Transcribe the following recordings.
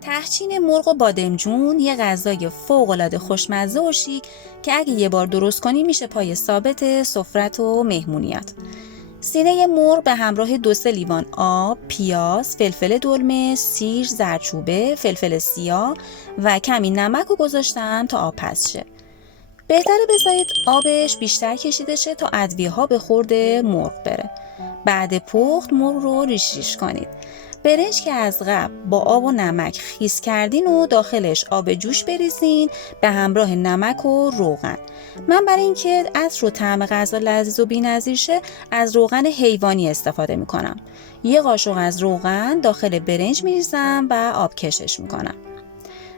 تحچین مرغ و بادمجون یه غذای فوق‌العاده خوشمزه و شیک که اگه یه بار درست کنی میشه پای ثابت سفرت و مهمونیات. سینه مرغ به همراه 2-3 لیوان آب، پیاز، فلفل دلمه، سیر، زردچوبه، فلفل سیاه و کمی نمک رو گذاشتم تا آب پس شه. بهتره بذارید آبش بیشتر کشیده شه تا ادویه ها به خورد مرغ بره. بعد پخت مرغ رو ریش کنید. برنج که از قبل با آب و نمک خیس کردین و داخلش آب جوش بریزین به همراه نمک و روغن. من برای اینکه عطر و طعم غذا لذیذ و بی‌نظیر شه از روغن حیوانی استفاده میکنم. یه قاشق از روغن داخل برنج میریزم و آب کشش میکنم.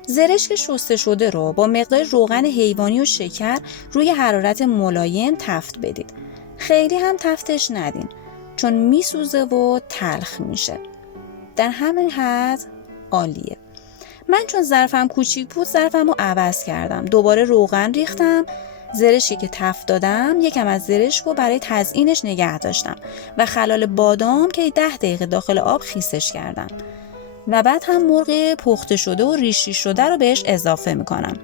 زرشک شسته شده رو با مقدار روغن حیوانی و شکر روی حرارت ملایم تفت بدید. خیلی هم تفتش ندین چون میسوزه و تلخ میشه. در همین حد عالیه. من چون ظرفم کوچیک بود ظرفم رو عوض کردم. دوباره روغن ریختم. زرشکی که تفت دادم یکم از زرشک رو برای تزیینش نگه داشتم و خلال بادام که 10 دقیقه داخل آب خیسش کردم. و بعد هم مرغ پخته شده و ریش شده رو بهش اضافه میکنم.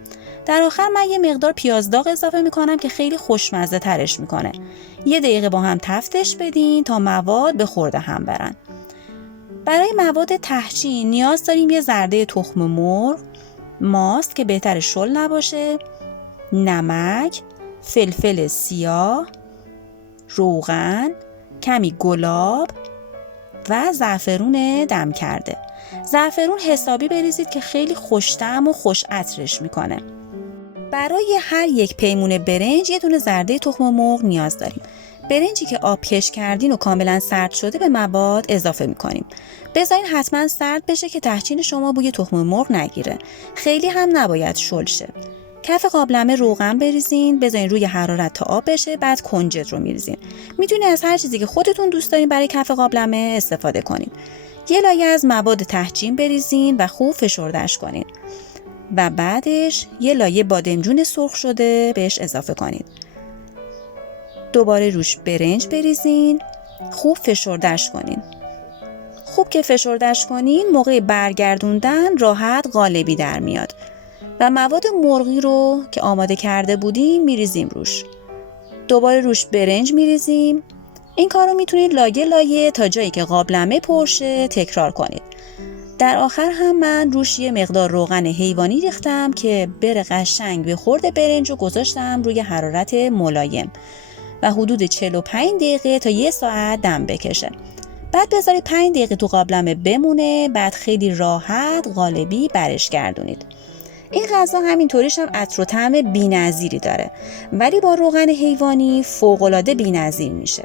در آخر من یه مقدار پیاز داغ اضافه میکنم که خیلی خوشمزه ترش میکنه. 1 دقیقه با هم تفتش بدین تا مواد به خورد هم برن. برای مواد تحچین نیاز داریم یه زرده تخم مرغ، ماست که بهتر شل نباشه، نمک، فلفل سیاه، روغن، کمی گلاب و زعفرون دم کرده. زعفرون حسابی بریزید که خیلی خوش طعم و خوش عطرش میکنه. برای هر یک پیمونه برنج یه دونه زرده تخم مرغ نیاز داریم. برنجی که آب کش کردین و کاملا سرد شده به مواد اضافه میکنیم. بذارین حتما سرد بشه که تحچین شما بوی تخم مرغ نگیره. خیلی هم نباید شل شه. کف قابلمه روغن بریزین، بذارین روی حرارت تا آب بشه، بعد کنجد رو میریزین. میتونید از هر چیزی که خودتون دوست دارین برای کف قابلمه استفاده کنین. یه لایه از مواد تحچین بریزین و خوب فشرده‌اش کنین. و بعدش یه لایه بادمجون سرخ شده بهش اضافه کنید. دوباره روش برنج بریزین، خوب فشرده‌اش کنین. خوب که فشرده‌اش کنین موقع برگردوندن راحت قالبی در میاد. و مواد مرغی رو که آماده کرده بودیم میریزیم روش. دوباره روش برنج میریزیم. این کار رو میتونید لایه لایه تا جایی که قابلمه پرشه تکرار کنید. در آخر هم من روش یه مقدار روغن حیوانی ریختم که بره قشنگ به خورد برنج رو گذاشتم روی حرارت ملایم و حدود 45 دقیقه تا 1 ساعت دم بکشه. بعد بذارید 5 دقیقه تو قابلمه بمونه، بعد خیلی راحت قالبی برش گردونید. این غذا همینطوریش هم عطر و طعم بی‌نظیری داره ولی با روغن حیوانی فوق‌العاده بی‌نظیر میشه.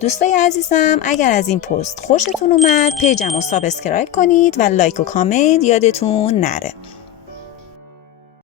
دوستای عزیزم اگر از این پست خوشتون اومد پیجمو سابسکرایب کنید و لایک و کامنت یادتون نره.